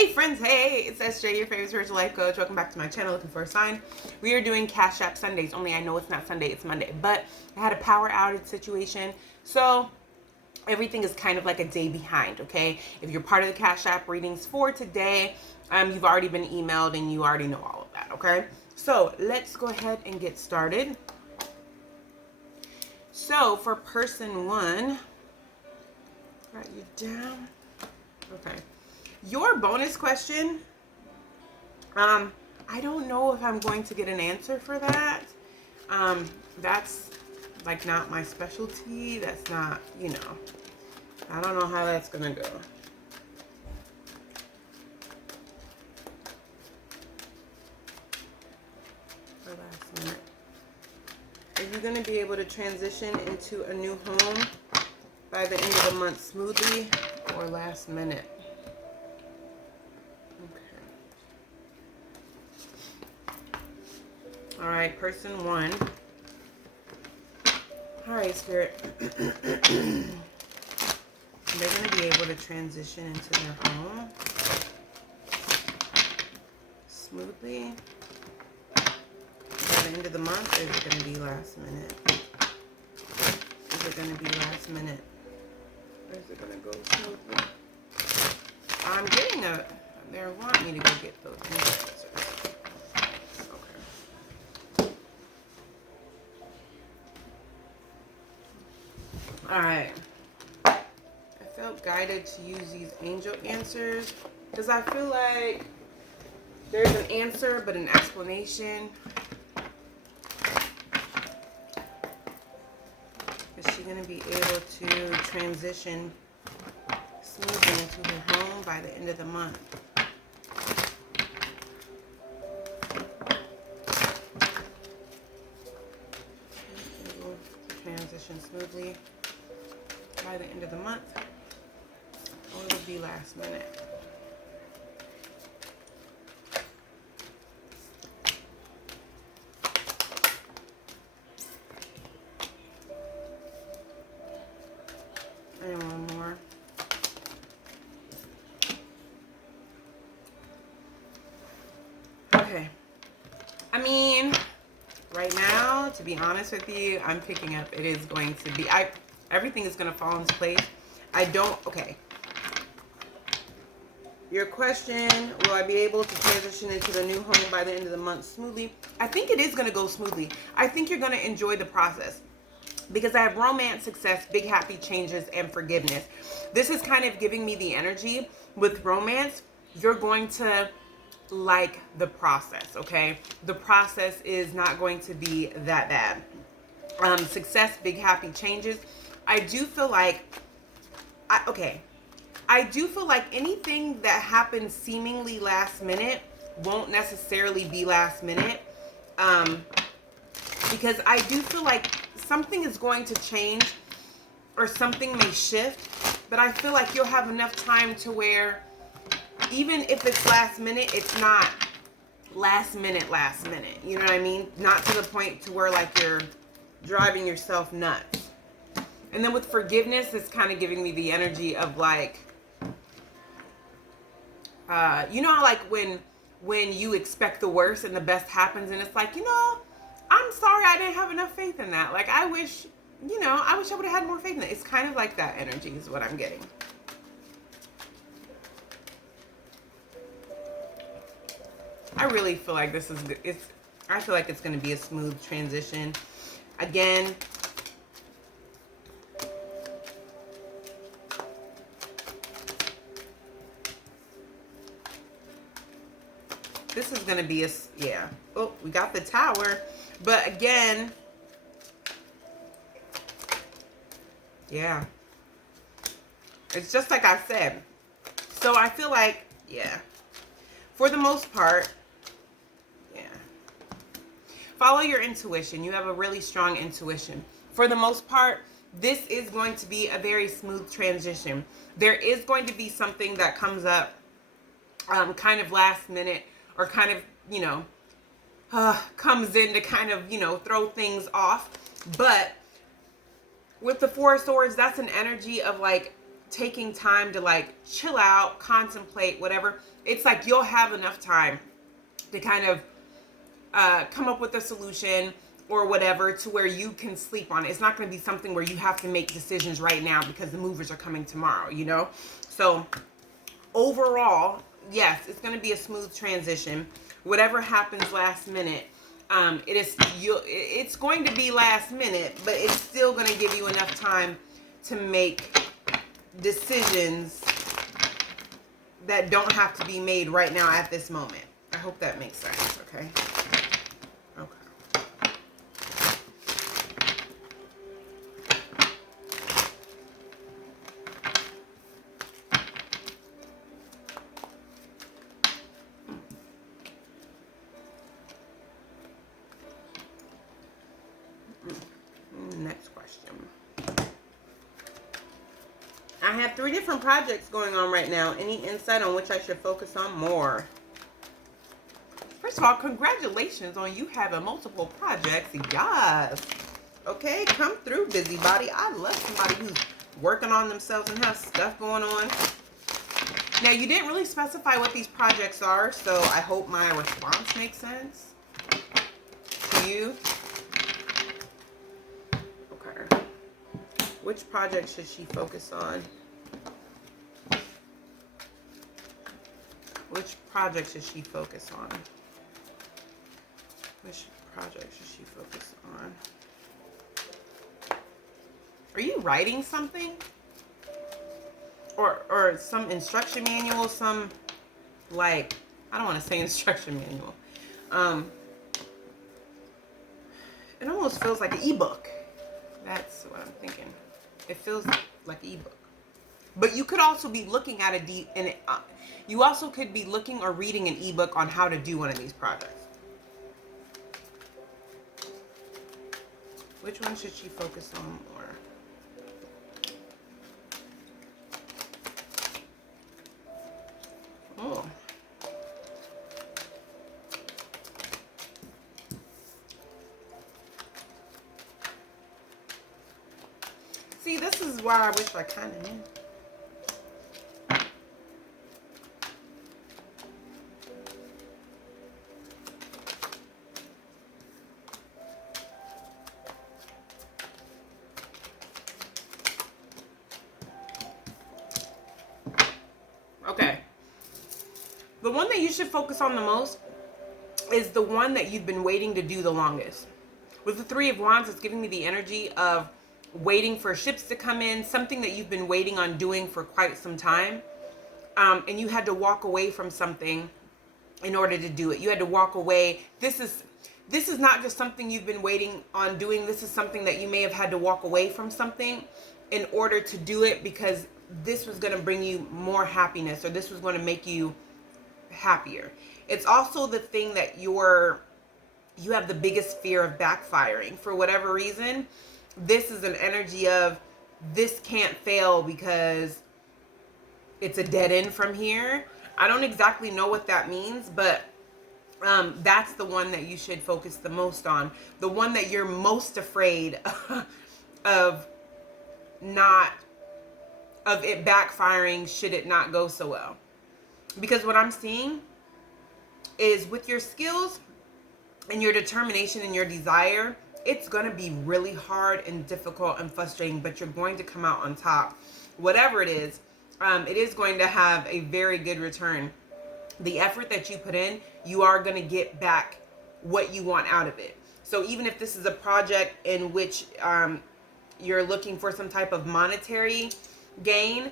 Hey friends, hey, it's SJ, your favorite spiritual life coach. Welcome back to my channel, Looking for a Sign. We are doing Cash App Sundays, only I know it's not Sunday, it's Monday. But I had a power outage situation, so everything is kind of like a day behind, okay? If you're part of the Cash App readings for today, you've already been emailed and you already know all of that, okay? So let's go ahead and get started. So for person one, write you down. Okay. Your bonus question, I don't know if I'm going to get an answer for that. That's like not my specialty. That's not, I don't know how that's going to go. For last minute. Are you going to be able to transition into a new home by the end of the month smoothly or last minute? All right, person one. All right, Spirit. They're going to be able to transition into their home smoothly by the end of the month, or is it going to be last minute? Is it going to be last minute? Or is it going to go smoothly? I'm getting they want me to go get those answers. All right, I felt guided to use these angel answers because I feel like there's an answer but an explanation. Is she going to be able to transition smoothly into her home by the end of the month? Transition smoothly by the end of the month, or it would be last minute. And one more. Okay. I mean, right now, to be honest with you, I'm picking up it is going to be, everything is going to fall into place. Okay. Your question, will I be able to transition into the new home by the end of the month smoothly? I think it is going to go smoothly. I think you're going to enjoy the process because I have romance, success, big happy changes, and forgiveness. This is kind of giving me the energy with romance. You're going to like the process, okay? The process is not going to be that bad. Success, big happy changes. I do feel like anything that happens seemingly last minute won't necessarily be last minute, because I do feel like something is going to change or something may shift, but I feel like you'll have enough time to where even if it's last minute, it's not last minute, you know what I mean? Not to the point to where like you're driving yourself nuts. And then with forgiveness, it's kind of giving me the energy of like, you know how like when you expect the worst and the best happens and it's like, I'm sorry I didn't have enough faith in that. Like I wish I would have had more faith in it. It's kind of like that energy is what I'm getting. I really feel like I feel like it's going to be a smooth transition. Again, this is going to be oh, we got the Tower. But again, yeah. It's just like I said. So I feel like, for the most part, follow your intuition. You have a really strong intuition. For the most part, this is going to be a very smooth transition. There is going to be something that comes up kind of last minute or kind of, comes in to kind of, throw things off. But with the Four of Swords, that's an energy of like taking time to like chill out, contemplate, whatever. It's like you'll have enough time to kind of come up with a solution or whatever to where you can sleep on it. It's not going to be something where you have to make decisions right now because the movers are coming tomorrow, you know? So overall, yes, it's going to be a smooth transition. Whatever happens last minute, it's going to be last minute, but it's still going to give you enough time to make decisions that don't have to be made right now at this moment. I hope that makes sense, okay? Okay. Next question. I have 3 different projects going on right now. Any insight on which I should focus on more? First of all, congratulations on you having multiple projects. Yes. Okay, come through, busybody. I love somebody who's working on themselves and has stuff going on. Now, you didn't really specify what these projects are, so I hope my response makes sense to you. Okay. Which project should she focus on? Which project should she focus on? Which project should she focus on? Are you writing something? Or some instruction manual, some like, I don't want to say instruction manual. It almost feels like an ebook. That's what I'm thinking. It feels like an ebook. But you could also be looking at you also could be looking or reading an ebook on how to do one of these projects. Which one should she focus on more? Oh. See, this is why I wish I kind of knew. Okay. The one that you should focus on the most is the one that you've been waiting to do the longest. With the 3 of Wands, it's giving me the energy of waiting for ships to come in, something that you've been waiting on doing for quite some time. And you had to walk away from something in order to do it. You had to walk away. This is not just something you've been waiting on doing. This is something that you may have had to walk away from something in order to do it, because this was going to bring you more happiness, or this was going to make you happier. It's also the thing that you have the biggest fear of backfiring for whatever reason. This is an energy of this can't fail because it's a dead end from here. I don't exactly know what that means, but that's the one that you should focus the most on. The one that you're most afraid of it backfiring should it not go so well. Because what I'm seeing is with your skills and your determination and your desire, it's going to be really hard and difficult and frustrating, but you're going to come out on top. Whatever it is going to have a very good return. The effort that you put in, you are going to get back what you want out of it. So even if this is a project in which you're looking for some type of monetary gain,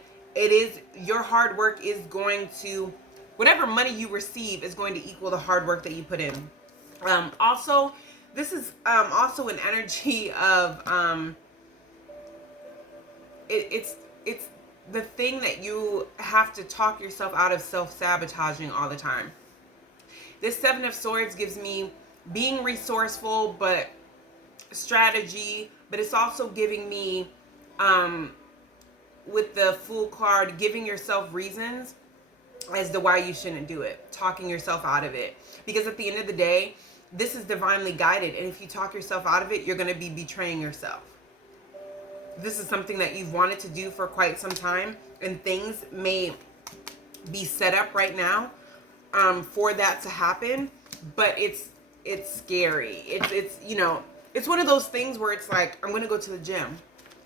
your hard work is going to, whatever money you receive is going to equal the hard work that you put in. Also, this is also an energy of it's the thing that you have to talk yourself out of self-sabotaging all the time. This 7 of Swords gives me being resourceful, but strategy, but it's also giving me with the Fool card, giving yourself reasons as to why you shouldn't do it, talking yourself out of it. Because at the end of the day, this is divinely guided, and if you talk yourself out of it, you're going to be betraying yourself. this is something that you've wanted to do for quite some time, and things may be set up right now for that to happen, but it's scary. It's you know, it's one of those things where it's like, I'm gonna go to the gym.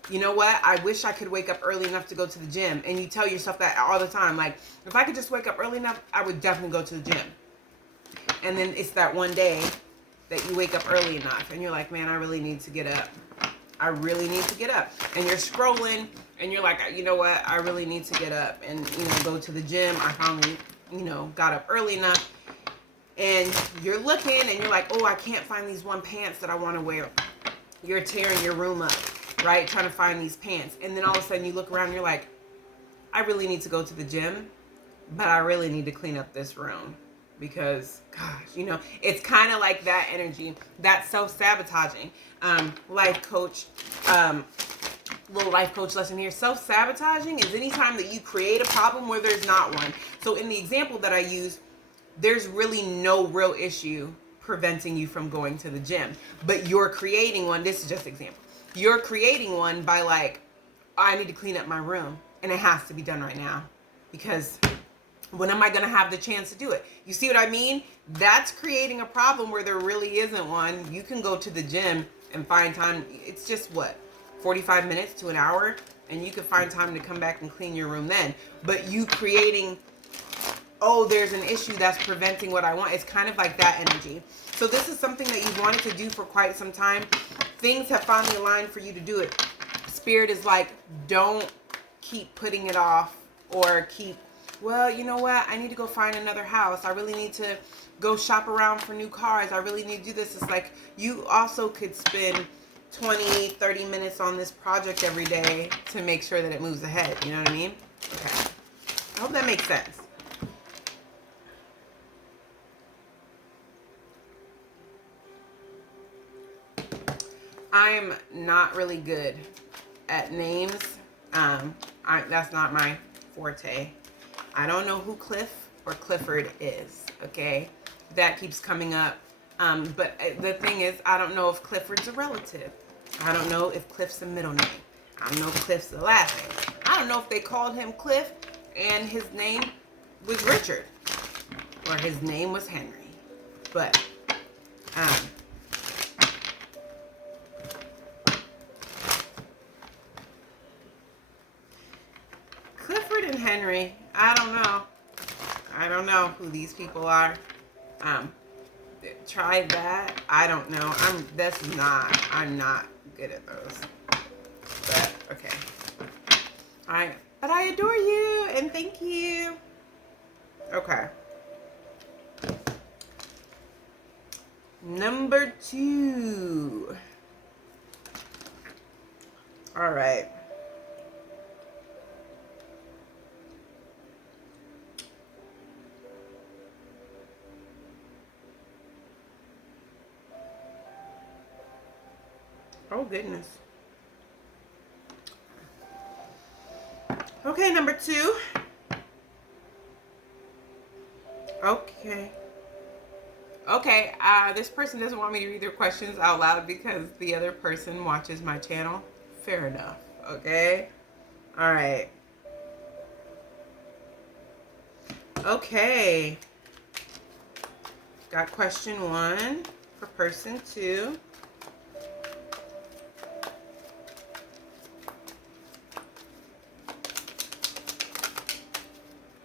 You know what? I wish I could wake up early enough to go to the gym. And you tell yourself that all the time. Like, if I could just wake up early enough, I would definitely go to the gym. And then it's that one day that you wake up early enough and you're like, man, I really need to get up. I really need to get up. And you're scrolling and you're like, you know what? I really need to get up and, you know, go to the gym. I finally, you know, got up early enough. And you're looking and you're like, oh, I can't find these one pants that I want to wear. You're tearing your room up, right? Trying to find these pants. And then all of a sudden you look around and you're like, I really need to go to the gym, but I really need to clean up this room. Because, gosh, you know, it's kind of like that energy, that self-sabotaging. Life coach, little life coach lesson here. Self-sabotaging is anytime that you create a problem where there's not one. So in the example that I use, there's really no real issue preventing you from going to the gym. But you're creating one. This is just an example. You're creating one by like, I need to clean up my room. And it has to be done right now. Because when am I going to have the chance to do it? You see what I mean? That's creating a problem where there really isn't one. You can go to the gym and find time. It's just what? 45 minutes to an hour? And you can find time to come back and clean your room then. But you creating, oh, there's an issue that's preventing what I want. It's kind of like that energy. So this is something that you've wanted to do for quite some time. Things have finally aligned for you to do it. Spirit is like, don't keep putting it off or keep, well, you know what? I need to go find another house. I really need to go shop around for new cars. I really need to do this. It's like you also could spend 20, 30 minutes on this project every day to make sure that it moves ahead. You know what I mean? Okay. I hope that makes sense. I'm not really good at names. That's not my forte. I don't know who Cliff or Clifford is, okay? That keeps coming up. But the thing is, I don't know if Clifford's a relative. I don't know if Cliff's a middle name. I don't know if Cliff's the last name. I don't know if they called him Cliff and his name was Richard or his name was Henry. But, Clifford and Henry, I don't know. I don't know who these people are. Try that. I don't know. I'm not good at those. But, okay. But I adore you and thank you. Okay. Number 2. All right. Oh, goodness. Okay, number 2. Okay. Okay, this person doesn't want me to read their questions out loud because the other person watches my channel. Fair enough, okay? All right. Okay. Got question 1 for person 2.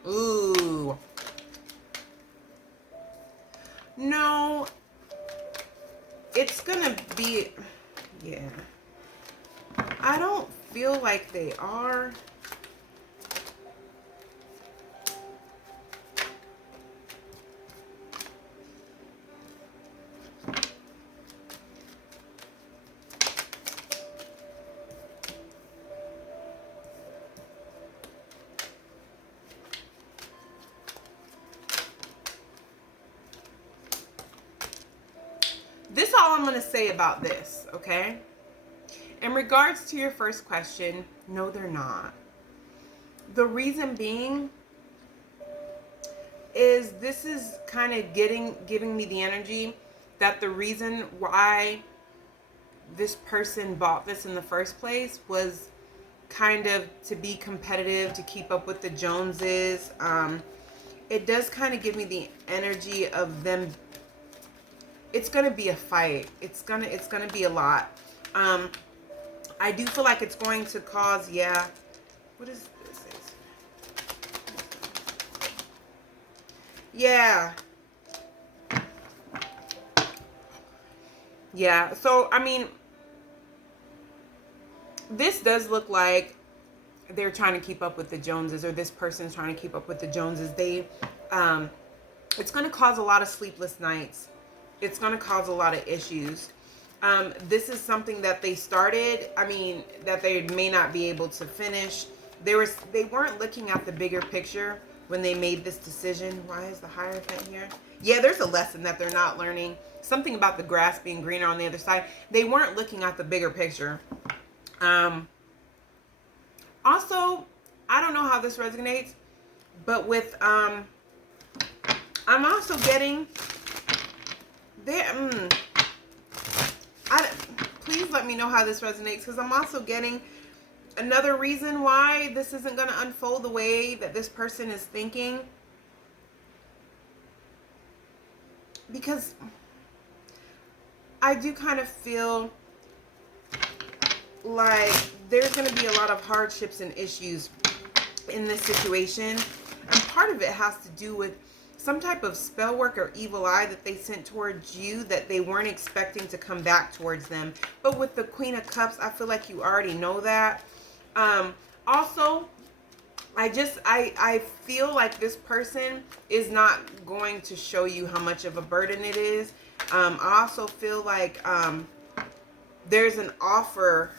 Ooh. No. It's gonna be, yeah. I don't feel like they are. This is all I'm going to say about this, okay? In regards to your first question, no, they're not. The reason being is this is kind of giving me the energy that the reason why this person bought this in the first place was kind of to be competitive, to keep up with the Joneses. It does kind of give me the energy of them. It's gonna be a fight. It's gonna be a lot. I do feel like it's going to cause, yeah. What is this? Yeah. Yeah. So I mean, this does look like they're trying to keep up with the Joneses, or this person's trying to keep up with the Joneses. It's going to cause a lot of sleepless nights. It's going to cause a lot of issues. This is something that they started, I mean, that they may not be able to finish. They weren't looking at the bigger picture when they made this decision. Why is the Hierophant here? Yeah, there's a lesson that they're not learning. Something about the grass being greener on the other side. They weren't looking at the bigger picture. Also, I don't know how this resonates, but with, I'm also getting there. Please let me know how this resonates, because I'm also getting another reason why this isn't going to unfold the way that this person is thinking. Because I do kind of feel like there's going to be a lot of hardships and issues in this situation. And part of it has to do with some type of spell work or evil eye that they sent towards you that they weren't expecting to come back towards them. But with the Queen of Cups, I feel like you already know that. Also, I feel like this person is not going to show you how much of a burden it is. I also feel like there's an offer.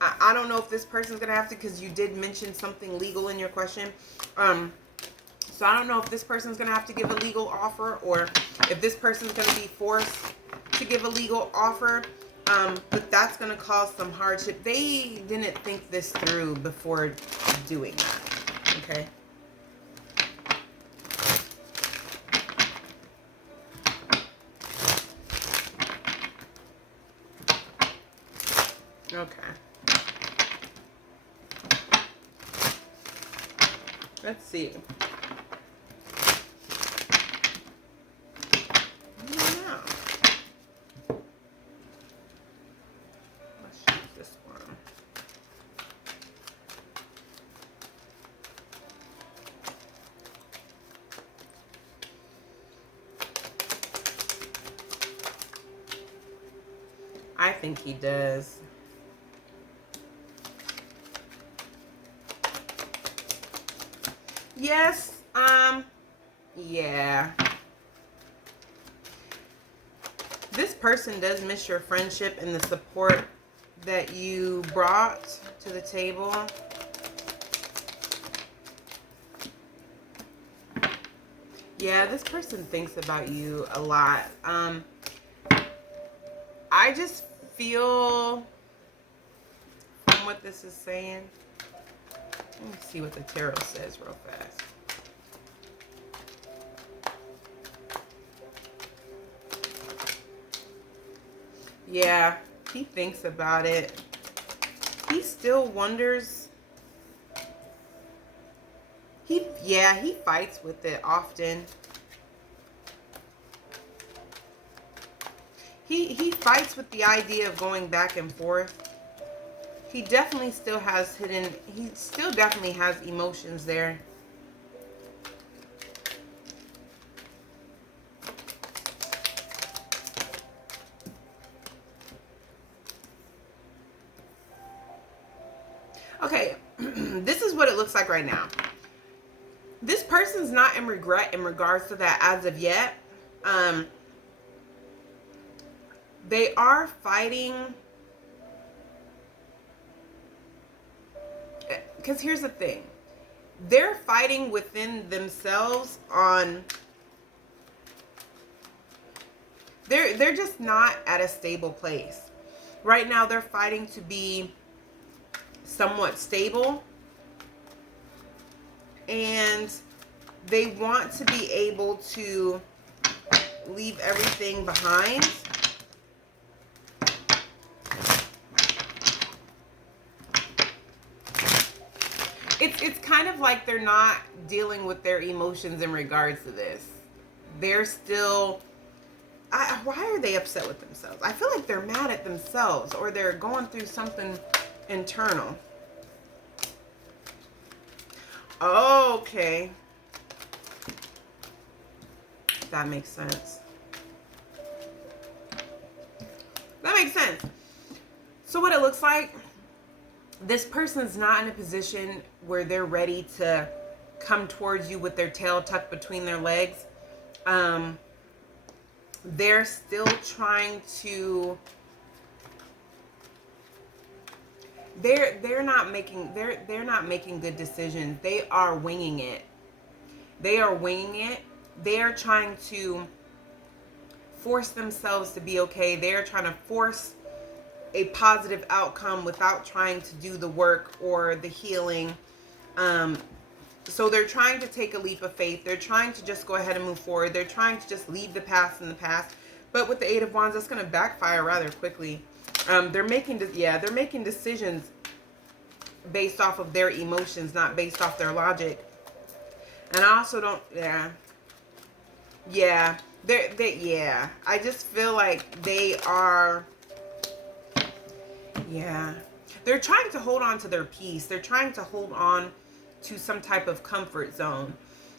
I don't know if this person's going to have to, because you did mention something legal in your question. So I don't know if this person's going to have to give a legal offer, or if this person's going to be forced to give a legal offer. But that's going to cause some hardship. They didn't think this through before doing that. Okay. Okay. Let's see. I think he does. Yes, yeah. This person does miss your friendship and the support that you brought to the table. Yeah, this person thinks about you a lot. I just feel, from what this is saying, let me see what the tarot says real fast. Yeah, he thinks about it. He still wonders. He fights with it often. He fights with the idea of going back and forth. He definitely still has he still definitely has emotions there. Okay, this is what it looks like right now. This person's not in regret in regards to that as of yet. They are fighting, because here's the thing. They're fighting within themselves on, they're just not at a stable place. Right now they're fighting to be somewhat stable, and they want to be able to leave everything behind. It's kind of like they're not dealing with their emotions in regards to this. They're still, why are they upset with themselves? I feel like they're mad at themselves, or they're going through something internal. Okay. That makes sense. That makes sense. So what it looks like, this person's not in a position where they're ready to come towards you with their tail tucked between their legs. They're still trying to, they're not making good decisions. They are winging it. They are trying to force themselves to be okay. They're trying to force a positive outcome without trying to do the work or the healing. So they're trying to take a leap of faith. They're trying to just go ahead and move forward. They're trying to just leave the past in the past. But with the Eight of Wands, that's going to backfire rather quickly. They're making decisions based off of their emotions, not based off their logic. And I also don't, I just feel like they are, they're trying to hold on to their peace. They're trying to hold on to some type of comfort zone.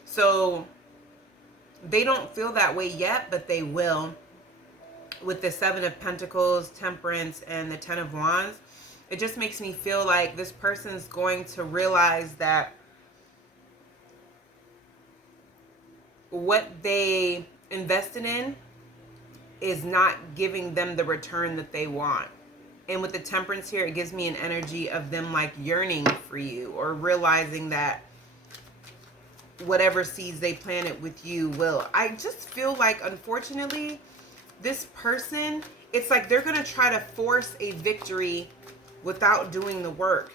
So they don't feel that way yet, but they will. With the Seven of Pentacles, Temperance, and the Ten of Wands, it just makes me feel like this person's going to realize that what they invested in is not giving them the return that they want. And with the Temperance here, it gives me an energy of them like yearning for you, or realizing that whatever seeds they planted with you will. I just feel like, unfortunately, this person, it's like they're going to try to force a victory without doing the work.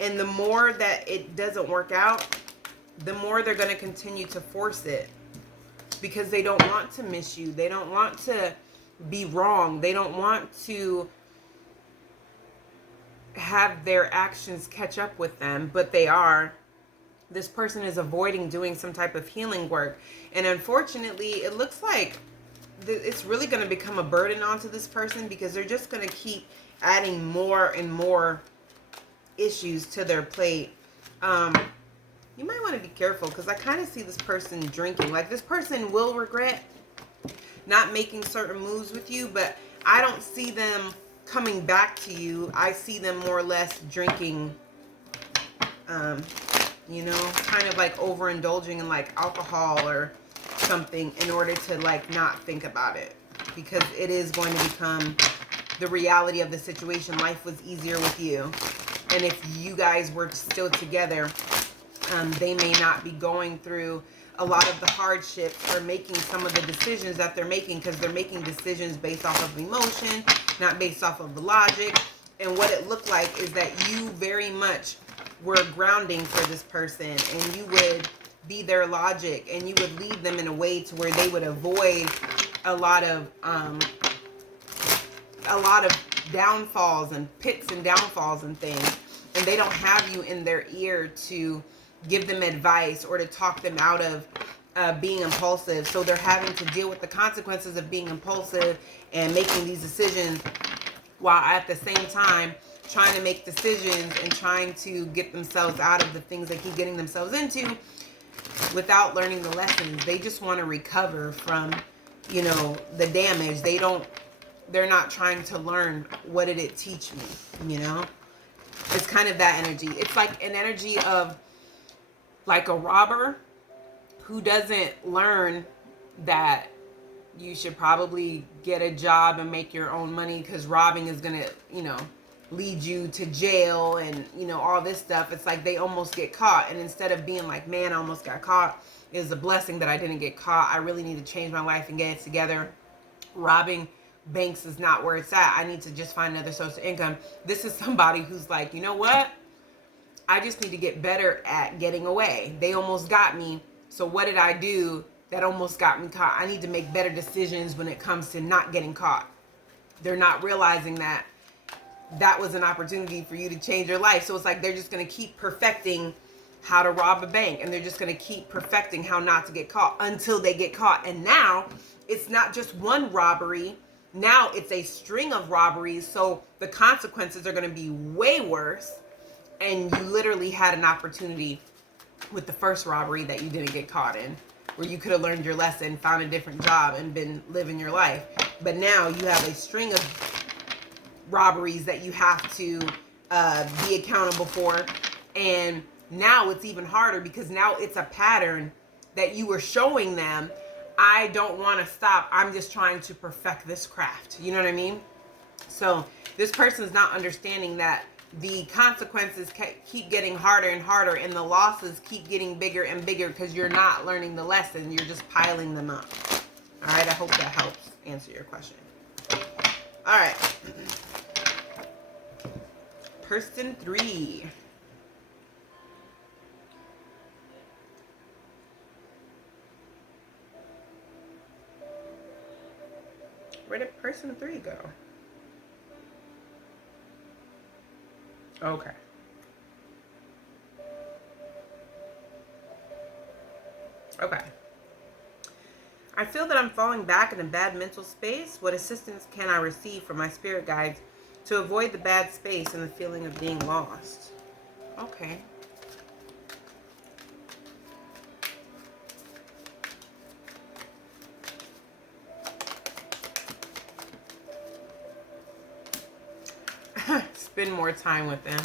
And the more that it doesn't work out, the more they're going to continue to force it. Because they don't want to miss you. They don't want to be wrong. They don't want to have their actions catch up with them, but they are. This person is avoiding doing some type of healing work. And unfortunately, it looks like it's really going to become a burden onto this person, because they're just going to keep adding more and more issues to their plate. You might want to be careful, because I kind of see this person drinking. Like, this person will regret not making certain moves with you, but I don't see them coming back to you. I see them more or less drinking, you know, kind of like overindulging in like alcohol or something in order to like not think about it, because it is going to become the reality of the situation. Life was easier with you, and if you guys were still together, they may not be going through a lot of the hardships or making some of the decisions that they're making, because they're making decisions based off of emotion, not based off of the logic. And what it looked like is that you very much were grounding for this person, and you would be their logic, and you would lead them in a way to where they would avoid a lot of downfalls and pits and downfalls and things. And they don't have you in their ear to give them advice or to talk them out of being impulsive. So they're having to deal with the consequences of being impulsive and making these decisions, while at the same time trying to make decisions and trying to get themselves out of the things they keep getting themselves into without learning the lessons. They just want to recover from, you know, the damage. They're not trying to learn, what did it teach me, you know? It's kind of that energy. It's like an energy of like a robber who doesn't learn that you should probably get a job and make your own money, because robbing is going to, you know, lead you to jail and, you know, all this stuff. It's like they almost get caught. And instead of being like, man, I almost got caught, it was a blessing that I didn't get caught. I really need to change my life and get it together. Robbing banks is not where it's at. I need to just find another source of income. This is somebody who's like, you know what? I just need to get better at getting away. They almost got me. So what did I do that almost got me caught? I need to make better decisions when it comes to not getting caught. They're not realizing that that was an opportunity for you to change your life. So it's like they're just going to keep perfecting how to rob a bank, and they're just going to keep perfecting how not to get caught until they get caught. And now it's not just one robbery. Now it's a string of robberies. So the consequences are going to be way worse. And you literally had an opportunity with the first robbery that you didn't get caught in, where you could have learned your lesson, found a different job, and been living your life. But now you have a string of robberies that you have to be accountable for. And now it's even harder because now it's a pattern that you were showing them. I don't want to stop. I'm just trying to perfect this craft. You know what I mean? So this person's not understanding that the consequences keep getting harder and harder, and the losses keep getting bigger and bigger because you're not learning the lesson. You're just piling them up. All right. I hope that helps answer your question. All right. Person 3. Where did person 3 go? Okay. Okay. I feel that I'm falling back in a bad mental space. What assistance can I receive from my spirit guides to avoid the bad space and the feeling of being lost? Okay. Spend more time with them.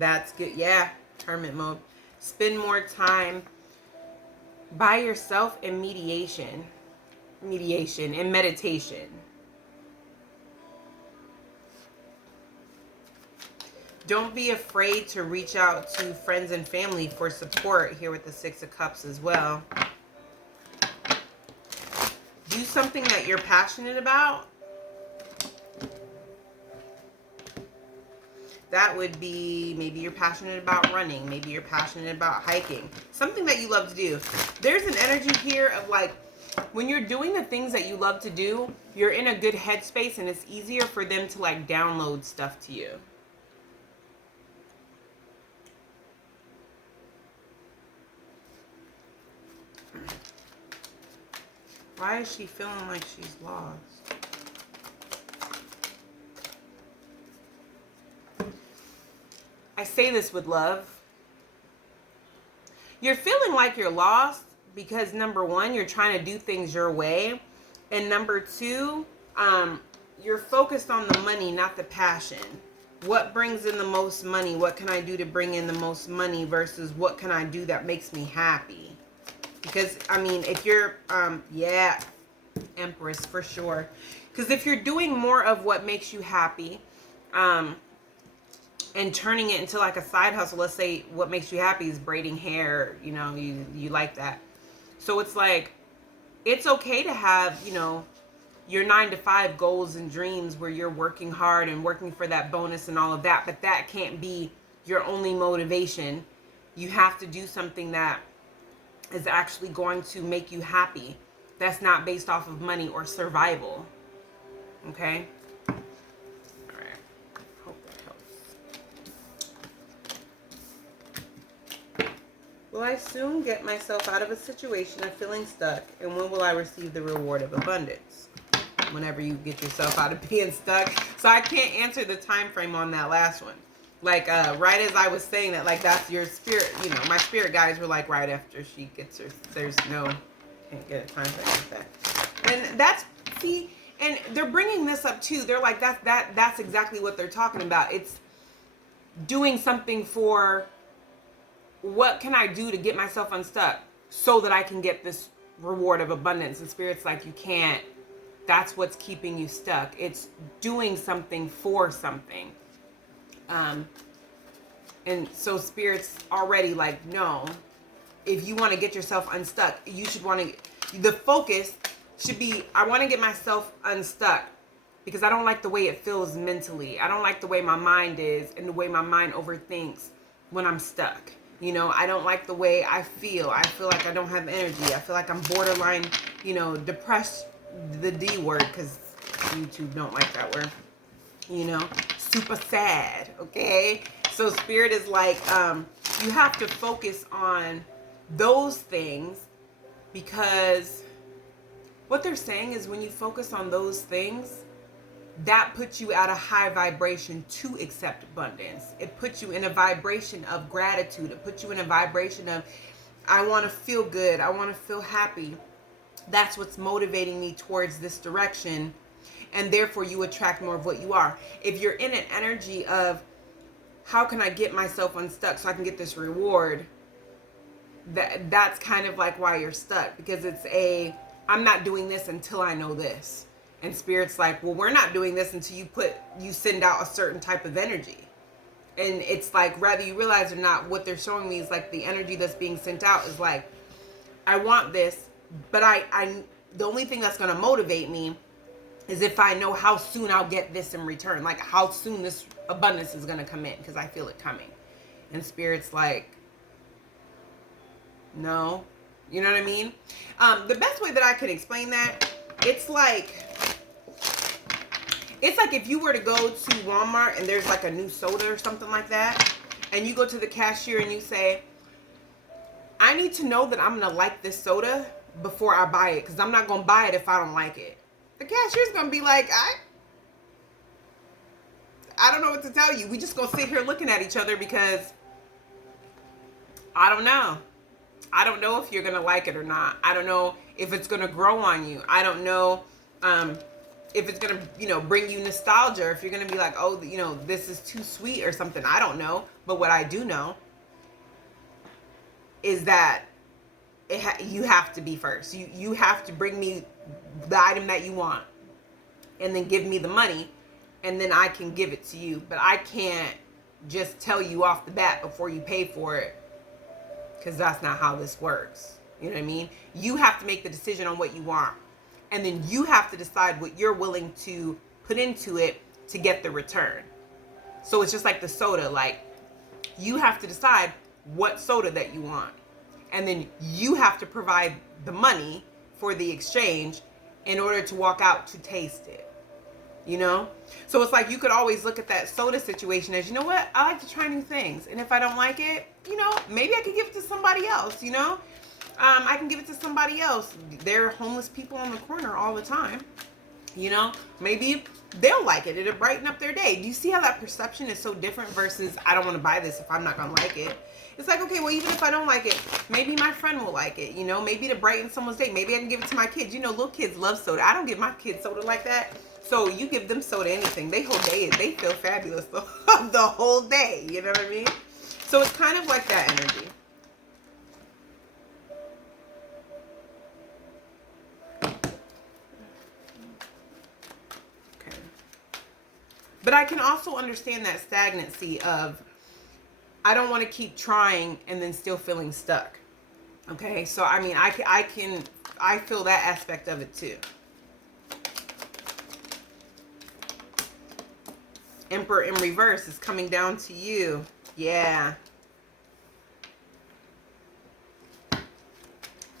That's good. Yeah, hermit mode. Spend more time by yourself in mediation and meditation. Don't be afraid to reach out to friends and family for support here with the 6 of Cups as well. Do something that you're passionate about. That would be, maybe you're passionate about running. Maybe you're passionate about hiking. Something that you love to do. There's an energy here of like, when you're doing the things that you love to do, you're in a good headspace and it's easier for them to like download stuff to you. Why is she feeling like she's lost? I say this with love. You're feeling like you're lost because number 1, you're trying to do things your way. And number 2, you're focused on the money, not the passion. What brings in the most money? What can I do to bring in the most money versus what can I do that makes me happy? Because, I mean, if you're, yeah, Empress for sure. Because if you're doing more of what makes you happy, and turning it into like a side hustle, let's say what makes you happy is braiding hair, you know, you like that. So it's like, it's okay to have, you know, your 9-to-5 goals and dreams where you're working hard and working for that bonus and all of that, but that can't be your only motivation. You have to do something that is actually going to make you happy. That's not based off of money or survival. Okay? Will I soon get myself out of a situation of feeling stuck? And when will I receive the reward of abundance? Whenever you get yourself out of being stuck. So I can't answer the time frame on that last one. Like, right as I was saying that, like, that's your spirit, you know, my spirit guides were like, right after she gets her, there's no, can't get a time frame like that. And that's, see, and they're bringing this up too. They're like, that's exactly what they're talking about. It's doing something for, what can I do to get myself unstuck so that I can get this reward of abundance? And Spirit's like, you can't. That's what's keeping you stuck. It's doing something for something. And so Spirit's already like, no, if you want to get yourself unstuck, you should want to, the focus should be, I want to get myself unstuck because I don't like the way it feels mentally. I don't like the way my mind is and the way my mind overthinks when I'm stuck. You know, I don't like the way I feel. I feel like I don't have energy. I feel like I'm borderline, you know, depressed, the D word, because YouTube don't like that word, you know. super sad, okay? So Spirit is like, you have to focus on those things, because what they're saying is when you focus on those things, that puts you at a high vibration to accept abundance. It puts you in a vibration of gratitude. It puts you in a vibration of, I want to feel good. I want to feel happy. That's what's motivating me towards this direction. And therefore you attract more of what you are. If you're in an energy of, how can I get myself unstuck so I can get this reward? That's kind of like why you're stuck, because it's I'm not doing this until I know this. And Spirit's like, well, we're not doing this until you send out a certain type of energy. And it's like, whether you realize or not, what they're showing me is like the energy that's being sent out is like, I want this, but I the only thing that's going to motivate me is if I know how soon I'll get this in return, like how soon this abundance is going to come in, because I feel it coming. And Spirit's like, no, you know what I mean? The best way that I could explain that, it's like if you were to go to Walmart and there's like a new soda or something like that, and you go to the cashier and you say, I need to know that I'm going to like this soda before I buy it, because I'm not going to buy it if I don't like it. The cashier's going to be like, I don't know what to tell you. We just going to sit here looking at each other, because I don't know. I don't know if you're going to like it or not. I don't know if it's going to grow on you. I don't know if it's going to, bring you nostalgia, or if you're going to be like, oh, this is too sweet or something. I don't know. But what I do know is that you have to be first. You have to bring me the item that you want, and then give me the money, and then I can give it to you. But I can't just tell you off the bat before you pay for it, because that's not how this works. You know what I mean? You have to make the decision on what you want, and then you have to decide what you're willing to put into it to get the return. So it's just like the soda. Like, you have to decide what soda that you want, and then you have to provide the money for the exchange in order to walk out to taste it. So it's like, you could always look at that soda situation as, you know what, I like to try new things, and if I don't like it, maybe I could give it to somebody else. I can give it to somebody else. There are homeless people on the corner all the time. Maybe they'll like it. It'll brighten up their day. Do you see how that perception is so different versus, I don't want to buy this if I'm not going to like it? It's like, okay, well, even if I don't like it, maybe my friend will like it, maybe to brighten someone's day. Maybe I can give it to my kids. Little kids love soda. I don't give my kids soda like that. So you give them soda, anything, they whole day, they feel fabulous the whole day. You know what I mean? So it's kind of like that energy. Okay. But I can also understand that stagnancy of, I don't want to keep trying and then still feeling stuck. Okay, so I mean, I feel that aspect of it too. Emperor in reverse is coming down to you. Yeah.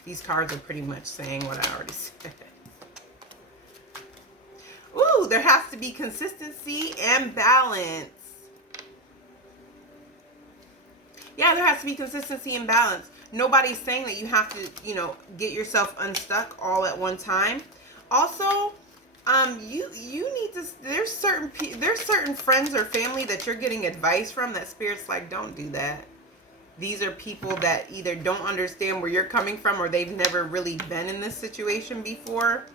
These cards are pretty much saying what I already said. Ooh, there has to be consistency and balance. Yeah, there has to be consistency and balance. Nobody's saying that you have to, get yourself unstuck all at one time. Also, you need to, there's certain friends or family that you're getting advice from that Spirit's like, don't do that. These are people that either don't understand where you're coming from, or they've never really been in this situation before.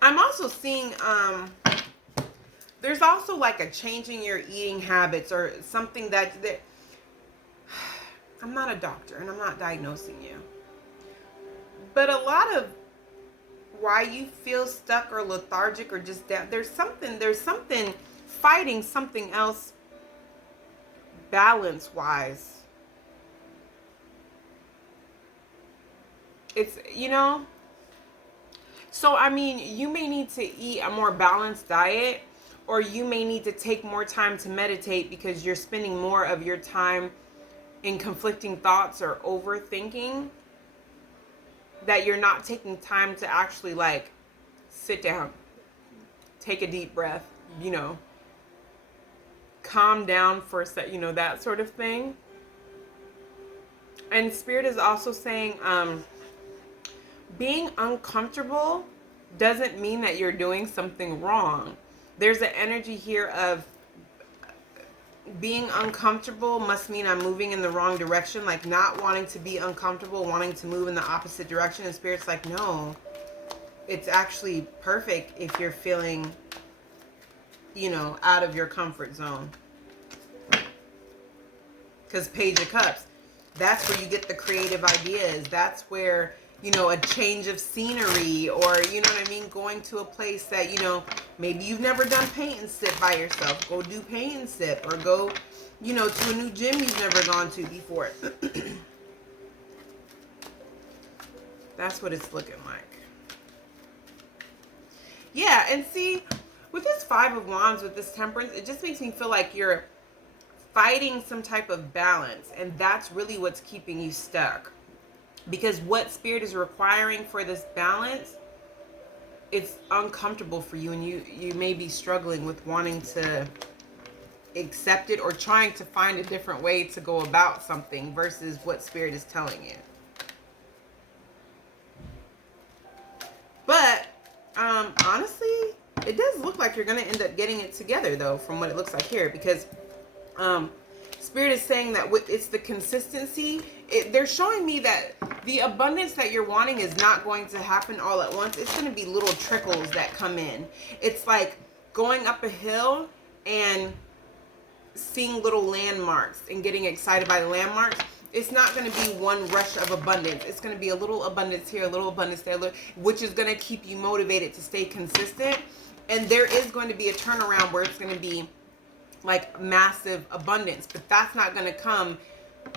I'm also seeing, there's also like a change in your eating habits, or something that I'm not a doctor and I'm not diagnosing you, but a lot of why you feel stuck or lethargic or just down, there's something fighting something else balance wise. It's, so I mean, you may need to eat a more balanced diet, or you may need to take more time to meditate, because you're spending more of your time in conflicting thoughts or overthinking, that you're not taking time to actually like sit down take a deep breath, calm down for a sec, that sort of thing. And Spirit is also saying, being uncomfortable doesn't mean that you're doing something wrong. There's an energy here of being uncomfortable must mean I'm moving in the wrong direction, like not wanting to be uncomfortable, wanting to move in the opposite direction. And Spirit's like, no, it's actually perfect if you're feeling, out of your comfort zone. Because Page of Cups, that's where you get the creative ideas. That's where, a change of scenery, or, going to a place that, maybe you've never done paint and sip by yourself. Go do paint and sip, or go, to a new gym you've never gone to before. That's what it's looking like. Yeah, and see, with this Five of Wands, with this Temperance, it just makes me feel like you're fighting some type of balance, and that's really what's keeping you stuck. Because what Spirit is requiring for this balance, it's uncomfortable for you, and you may be struggling with wanting to accept it, or trying to find a different way to go about something versus what Spirit is telling you. But honestly, it does look like you're going to end up getting it together, though, from what it looks like here, because Spirit is saying that it's the consistency. They're showing me that the abundance that you're wanting is not going to happen all at once. It's going to be little trickles that come in. It's like going up a hill and seeing little landmarks and getting excited by the landmarks. It's not going to be one rush of abundance. It's going to be a little abundance here, a little abundance there, which is going to keep you motivated to stay consistent. And there is going to be a turnaround where it's going to be like massive abundance, but that's not going to come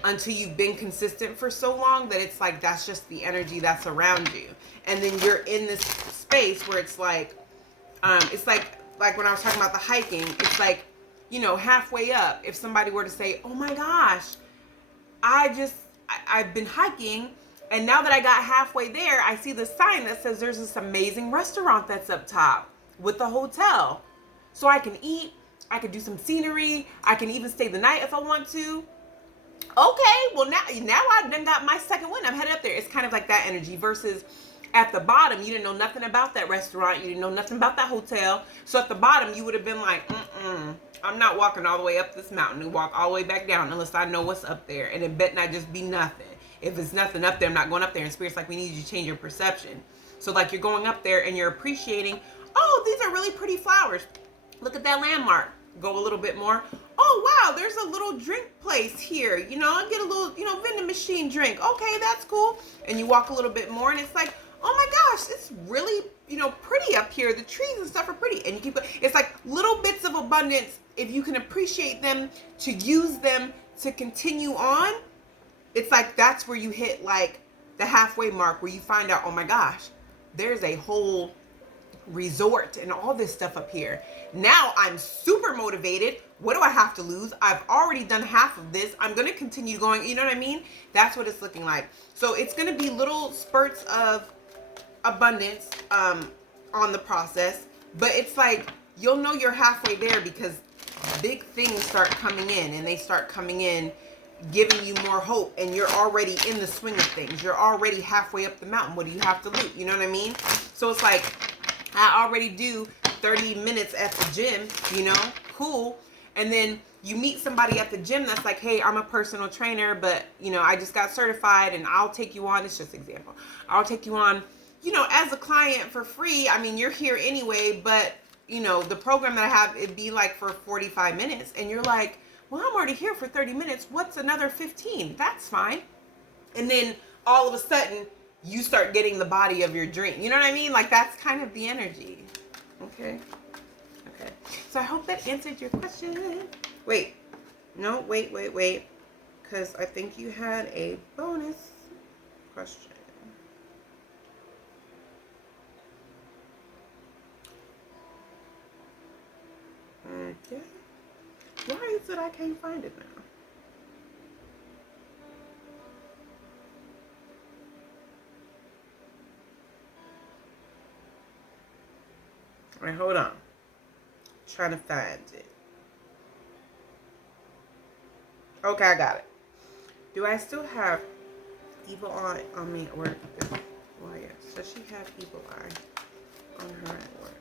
until you've been consistent for so long that it's like that's just the energy that's around you. And then you're in this space where it's like when I was talking about the hiking, it's like, halfway up, if somebody were to say, oh my gosh, I've been hiking, and now that I got halfway there, I see the sign that says there's this amazing restaurant that's up top with the hotel, so I can eat, I could do some scenery, I can even stay the night if I want to. Okay, well now I've done got my second win. I'm headed up there. It's kind of like that energy versus at the bottom, you didn't know nothing about that restaurant. You didn't know nothing about that hotel. So at the bottom, you would have been like, I'm not walking all the way up this mountain and walk all the way back down unless I know what's up there. And it bet not just be nothing. If it's nothing up there, I'm not going up there. And Spirit's like, we need you to change your perception. So like you're going up there and you're appreciating, oh, these are really pretty flowers. Look at that landmark. Go a little bit more. Oh, wow, there's a little drink place here. I get a little, vending machine drink. Okay, that's cool. And you walk a little bit more and it's like, oh my gosh, it's really, pretty up here. The trees and stuff are pretty. And you keep, it's like little bits of abundance. If you can appreciate them, to use them, to continue on, it's like that's where you hit like the halfway mark where you find out, oh my gosh, there's a whole resort and all this stuff up here. Now I'm super motivated. What do I have to lose? I've already done half of this. I'm going to continue going. You know what I mean? That's what it's looking like. So it's going to be little spurts of abundance on the process, but it's like you'll know you're halfway there because big things start coming in, and they start coming in giving you more hope, and you're already in the swing of things. You're already halfway up the mountain. What do you have to loot? You know what I mean? So it's like, I already do 30 minutes at the gym, cool. And then you meet somebody at the gym that's like, hey, I'm a personal trainer, but I just got certified and I'll take you on. It's just an example. I'll take you on, as a client for free. I mean, you're here anyway, but the program that I have, it'd be like for 45 minutes. And you're like, well, I'm already here for 30 minutes. What's another 15? That's fine. And then all of a sudden you start getting the body of your dream. You know what I mean? Like that's kind of the energy. Okay. So I hope that answered your question. Wait. No, wait. Because I think you had a bonus question. Okay. Why is it I can't find it now? All right, hold on. trying to find it. Okay, I got it. Do I still have evil eye on me at work? Well, yes. Does she have evil eye on her at work?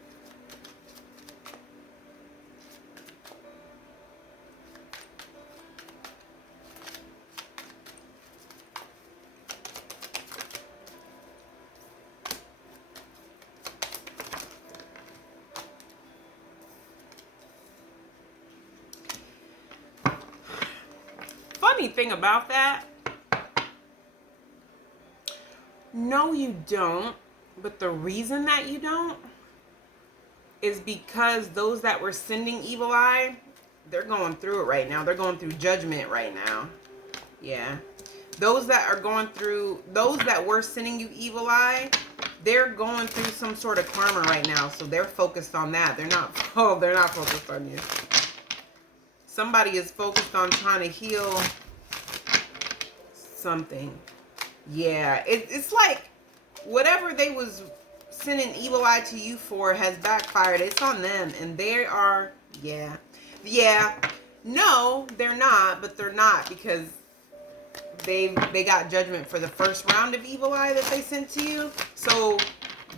Funny thing about that, no, you don't. But the reason that you don't is because those that were sending evil eye, they're going through it right now. They're going through judgment right now. Yeah. Those that are going through, those that were sending you evil eye, they're going through some sort of karma right now. So they're focused on that. They're not, oh, they're not focused on you. Somebody is focused on trying to heal something. Yeah, it's like whatever they was sending evil eye to you for has backfired. It's on them, and they are, yeah. No, they're not, but they're not, because they got judgment for the first round of evil eye that they sent to you. So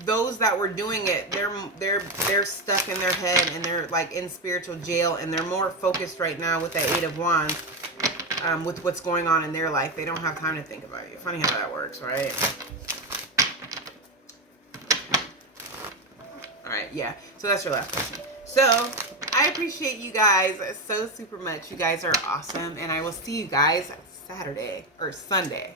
those that were doing it, they're stuck in their head, and they're like in spiritual jail, and they're more focused right now with that Eight of Wands. With what's going on in their life. They don't have time to think about you. Funny how that works, right? Alright, yeah. So that's your last question. So, I appreciate you guys so super much. You guys are awesome. And I will see you guys Saturday or Sunday.